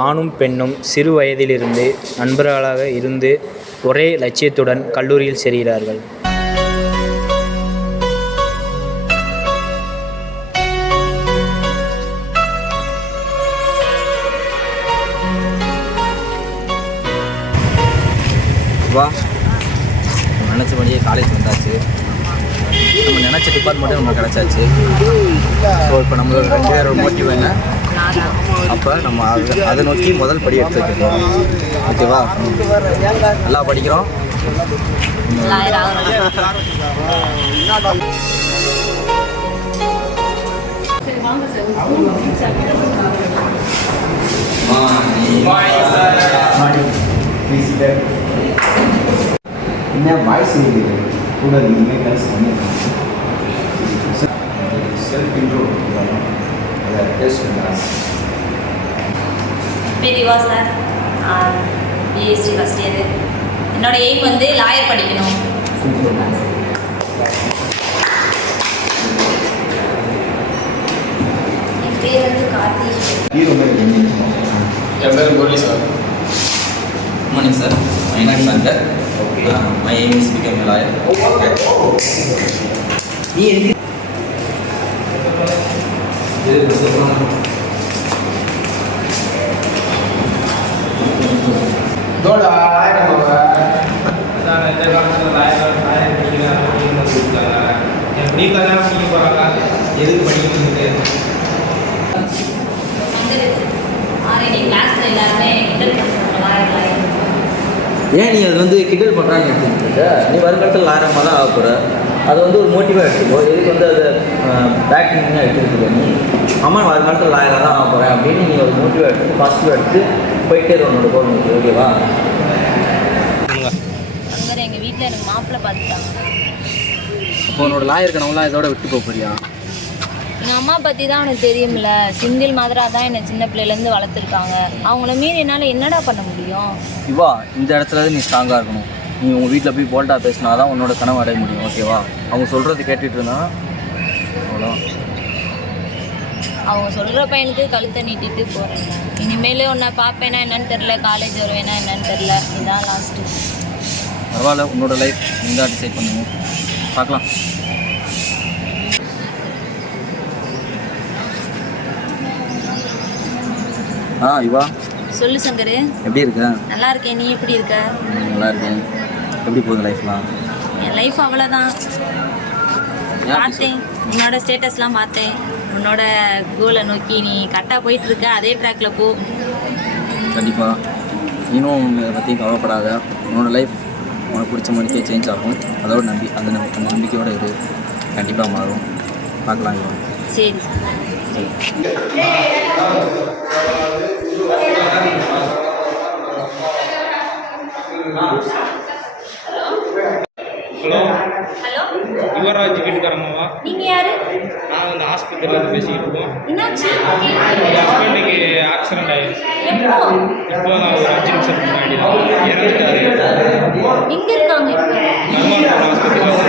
ஆணும் பெண்ணும் சிறு வயதிலிருந்து நண்பர்களாக இருந்து ஒரே லட்சியத்துடன் கல்லூரியில் சேர்கிறார்கள். வா, நினச்சபடியே காலேஜ் வந்தாச்சு. நம்ம நினச்ச டிபார்ட்மெண்ட்டே நமக்கு கிடச்சாச்சு. ஸோ இப்போ நம்மளோட 2 பேரோட மோட்டிவ் என்ன? அப்போ நம்ம அதை நோக்கி முதல் படி எடுத்து வைக்கிறோம். ஓகேவா? நல்லா படிக்கிறோம். என்ன வாய்ஸ் கூட நீங்கள் செல்ஃப் இன்ட்ரோ அதை டெஸ்ட் பண்ணுறேன். பெரியவா சார், பிஎஸ்சி ஃபஸ்ட் இயர். என்னோட எய்ம் வந்து லாயர் படிக்கணும். என் பேர் வந்து கார்த்திக். என் பேர் Murali sir. Good morning sir. My name Shankar. My aim is become a lawyer. நீ எதுக்கு படிக்கிறது? கிளாஸ்ல எல்லாருமே கிண்டல் பண்ணுறாங்க. ஏன் நீ அது வந்து கிண்டல் பண்ணுறான்னு எடுத்துக்கிட்டு நீ வருங்காலத்தில் லாயரமாக தான் ஆகக்கூட அதை வந்து ஒரு மோட்டிவாக எடுத்துக்கோ. எதுக்கு வந்து அதை பேக்கிங்காக எடுத்துக்கிட்டு நீ அம்மா வருங்காலத்தில் லாயராக தான் ஆக போகிறேன் அப்படின்னு நீ ஒரு மோட்டிவாக எடுத்து பாசிட்டிவாக எடுத்து போயிட்டே உன்னோட கோல். ஓகேவா? அங்கே எங்கள் வீட்டில் எனக்கு மாப்பிள்ளை பார்த்துட்டாங்க. அப்போ உன்னோட லாயர் கனவுலாம் இதோட விட்டு போறியா? எங்கள் அம்மா பற்றி தான் அவனுக்கு தெரியும்ல. சிங்கிள் மாதிரியாக தான் என்னை சின்ன பிள்ளையிலேருந்து வளர்த்துருக்காங்க. அவங்கள மீறி என்னால் என்னடா பண்ண முடியும்? இவா, இந்த இடத்துல நீ ஸ்ட்ராங்காக இருக்கணும். நீ உங்கள் வீட்டில் போய் போல்ட்டா பேசினா தான் உன்னோட கனவு அடைய முடியும். ஓகேவா? அவங்க சொல்கிறது கேட்டுட்டு இருந்தா அவ்வளோ. அவங்க சொல்கிற பையனுக்கு கழுத்தை நீட்டிட்டு போகிறேன். இனிமேல் உன்னை பார்ப்பேன்னா என்னன்னு தெரில, காலேஜ் வருவேன்னா என்னன்னு தெரில. இதுதான் லாஸ்ட்டு. பரவாயில்ல, உன்னோட லைஃப் நீ தான் டிசைட் பண்ணுங்க. பார்க்கலாம். இவா சொல்லு சங்கரு. எப்படி இருக்க? நல்லா இருக்கேன். நீ எப்படி இருக்க? நல்லா இருக்கேன். எப்படி போகுது லைஃப்லாம்? என் லைஃப் அவ்வளோதான். பார்த்தேன் உன்னோட ஸ்டேட்டஸ்லாம் பார்த்தேன். உன்னோட கோலை நோக்கி நீ கரெக்டாக போயிட்டுருக்க. அதே ட்ராக்கில் போ. கண்டிப்பாக. நீனும் இதை பற்றி கவலைப்படாத. உன்னோட லைஃப் உனக்கு பிடிச்ச மாதிரிக்கே சேஞ்ச் ஆகும். அதோட அந்த நம்பிக்கையோடு இரு. கண்டிப்பாக மாறும். பார்க்கலாம் இவா. சரி. ஹலோ ஹலோ, யுவராஜ் வீட்டுக்காரம்மாவா? நீங்கள் யாரு? நான் வந்து ஹாஸ்பிட்டலில் பேசிக்கிட்டு இருக்கோம். என்னாச்சு? என் ஹஸ்பண்டுக்கு ஆக்சிடென்ட் ஆகிடுச்சு. எப்போ? இப்போ நான் ஒரு 5 நிமிஷத்துக்கு முன்னாடி இறந்துட்டாரு. எங்கே இருக்காங்க இப்போ? கவர்மெண்ட் ஹாஸ்பிட்டலில்.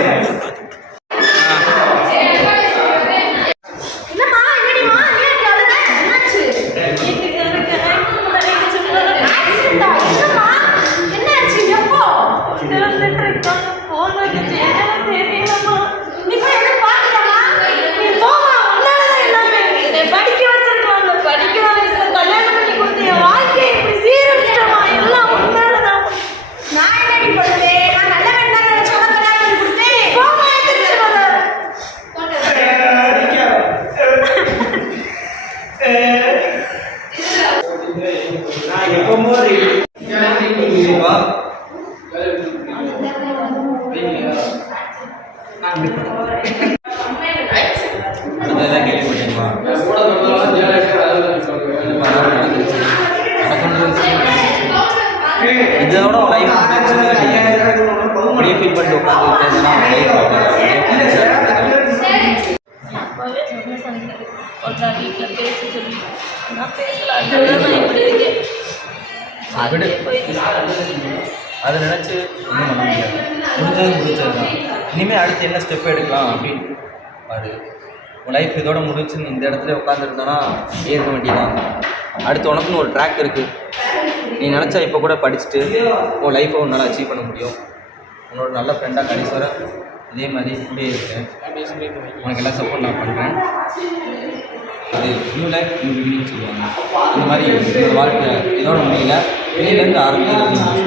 இதோட லைஃப் அப்படியே ஃபீல் பண்ணிட்டு உட்காந்துருக்கேன். அதை நினச்சி ஒன்றும் பண்ண முடியாது. முடிஞ்சது தான். இனிமேல் அடுத்து என்ன ஸ்டெப் எடுக்கலாம் அப்படின்னு பாரு. உன் லைஃப் இதோட முடிச்சுன்னு இந்த இடத்துல உட்காந்துருந்தோன்னா ஏற்க வேண்டியதான். அடுத்து உனக்குன்னு ஒரு ட்ராக் இருக்குது. நீ நினச்சா இப்போ கூட படிச்சுட்டு உன் லைஃப்பை உன்னால் அச்சீவ் பண்ண முடியும். உன்னோட நல்ல ஃப்ரெண்டாக கடைசி வர இதே மாதிரி கூட இருக்கேன். உனக்கு எல்லாம் சப்போர்ட் நான் பண்ணுறேன். அது நியூ லைஃப் நியூ பிகினிங் சொல்லுவாங்க. அந்த மாதிரி என்னோடய வாழ்க்கை இதோட முடியல, வெளியிலேருந்து ஆரம்பிக்கிறது.